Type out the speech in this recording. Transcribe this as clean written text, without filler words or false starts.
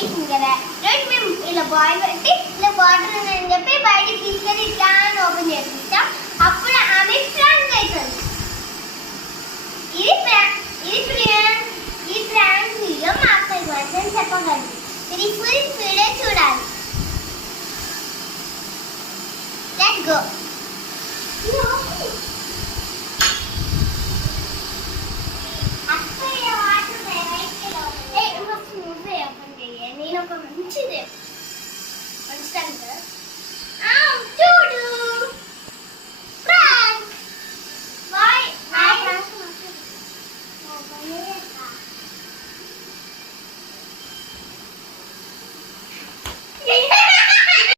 చేసింది కదా. రైట్, మేము ఇలా బాయిల్ పెట్టి ఇలా వాటర్ ఉందని చెప్పి బయటికి తీసుకెళ్ళి ఇట్లా ఓపెన్ చేపిస్తాం. అప్పుడు ఆమె ఫ్రాంక్ అవుతుంది. ఈ ఫ్రాంక్ వీడియో మా అక్కయ్య కోసం చెప్పగలరు. ఇది ఫుల్ వీడియో చూడాలి. Let's go. నేను ఒక మంచిది మంచి